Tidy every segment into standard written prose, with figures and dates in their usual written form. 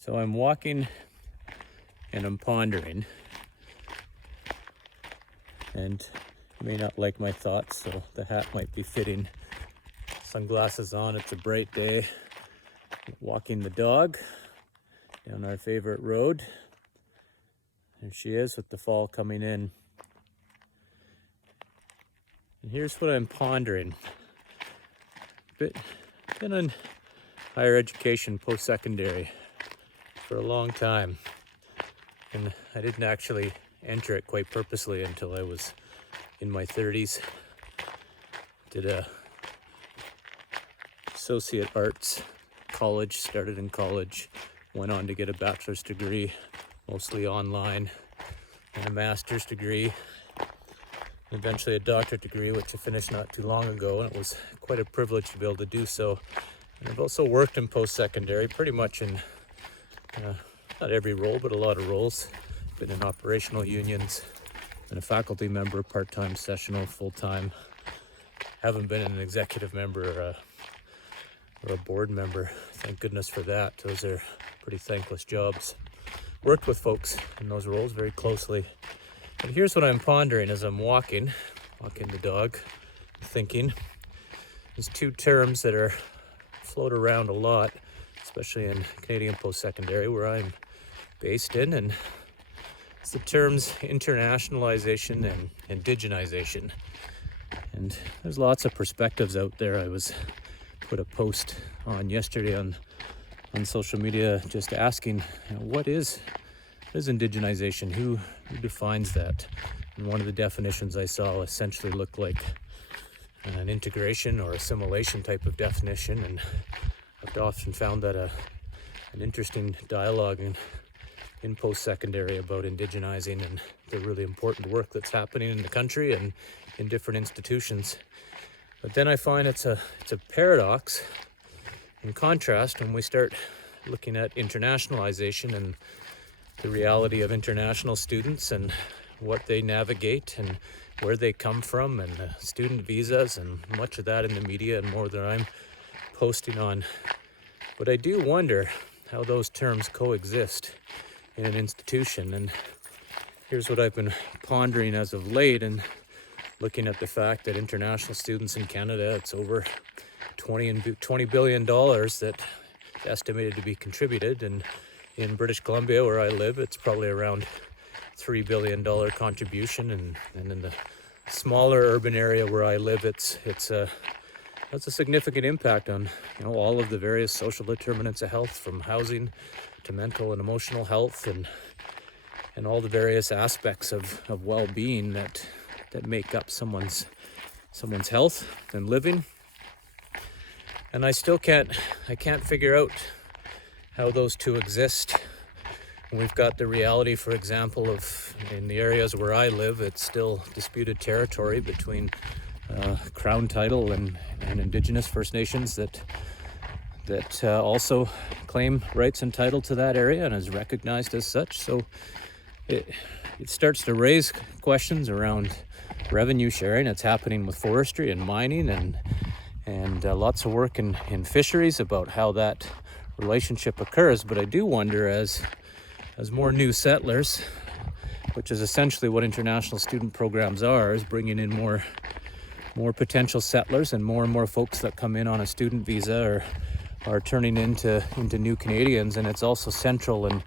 So I'm walking and I'm pondering, and you may not like my thoughts, so the hat might be fitting. Sunglasses on, it's a bright day. Walking the dog down our favorite road. There she is with the fall coming in. And here's what I'm pondering. Been in higher education, post-secondary for a long time. And I didn't actually enter it quite purposely until I was in my 30s. Did a associate arts college, started in college, went on to get a bachelor's degree, mostly online, and a master's degree, and eventually a doctorate degree, which I finished not too long ago, and it was quite a privilege to be able to do so. And I've also worked in post-secondary, pretty much in not every role, but a lot of roles. Been in operational unions, been a faculty member, part-time, sessional, full-time. Haven't been an executive member or a board member. Thank goodness for that. Those are pretty thankless jobs. Worked with folks in those roles very closely. And here's what I'm pondering as I'm walking the dog, thinking. There's two terms that are float around a lot, especially in Canadian post-secondary where I'm based in, and it's the terms internationalization and indigenization. And there's lots of perspectives out there. I put a post on yesterday on social media just asking, what is indigenization? Who defines that? And one of the definitions I saw essentially looked like an integration or assimilation type of definition, and I've often found that an interesting dialogue in post-secondary about indigenizing and the really important work that's happening in the country and in different institutions. But then I find it's a paradox in contrast when we start looking at internationalization and the reality of international students and what they navigate and where they come from, and student visas and much of that in the media and more that I'm posting on. But I do wonder how those terms coexist in an institution. And here's what I've been pondering as of late, and looking at the fact that international students in Canada, it's over $20 billion that's estimated to be contributed, and in British Columbia, where I live, it's probably around $3 billion contribution, and in the smaller urban area where I live, that's a significant impact on all of the various social determinants of health, from housing to mental and emotional health, and all the various aspects of well-being that make up someone's health and living. And I still can't figure out how those two exist. And we've got the reality, for example, of in the areas where I live, it's still disputed territory between Crown title and Indigenous First Nations that also claim rights and title to that area and is recognized as such. So it starts to raise questions around revenue sharing. It's happening with forestry and mining and lots of work in fisheries about how that relationship occurs. But I do wonder, as more new settlers, which is essentially what international student programs are, is bringing in more potential settlers, and more folks that come in on a student visa are turning into new Canadians. And it's also central and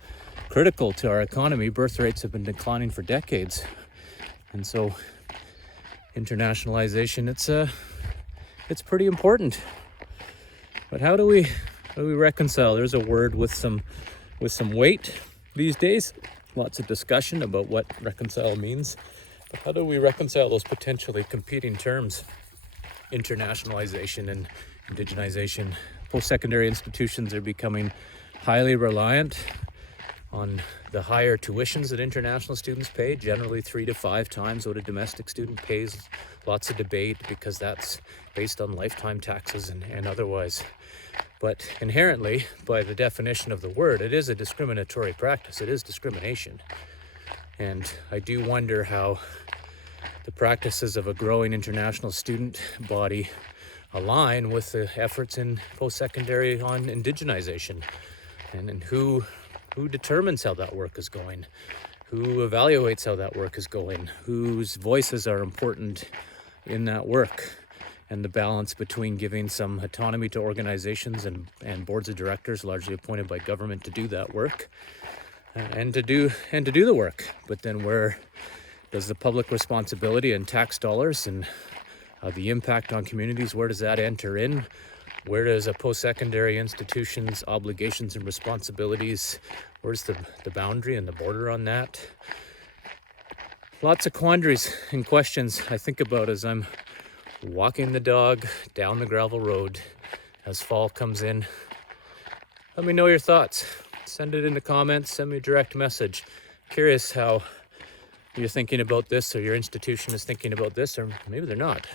critical to our economy. Birth rates have been declining for decades, and so internationalization, it's pretty important. But how do we reconcile? There's a word with some weight these days. Lots of discussion about what reconcile means. But how do we reconcile those potentially competing terms, internationalization and indigenization? Post-secondary institutions are becoming highly reliant on the higher tuitions that international students pay, generally 3 to 5 times what a domestic student pays. Lots of debate because that's based on lifetime taxes and otherwise. But inherently, by the definition of the word, it is a discriminatory practice. It is discrimination. And I do wonder how the practices of a growing international student body align with the efforts in post-secondary on indigenization. And who determines how that work is going? Who evaluates how that work is going? Whose voices are important in that work? And the balance between giving some autonomy to organizations and boards of directors largely appointed by government to do that work, and to do the work. But then where does the public responsibility and tax dollars and the impact on communities, where does that enter in? Where does a post-secondary institution's obligations and responsibilities, where's the boundary and the border on that? Lots of quandaries and questions I think about as I'm walking the dog down the gravel road as fall comes in. Let me know your thoughts. Send it in the comments, send me a direct message. Curious how you're thinking about this, or your institution is thinking about this, or maybe they're not.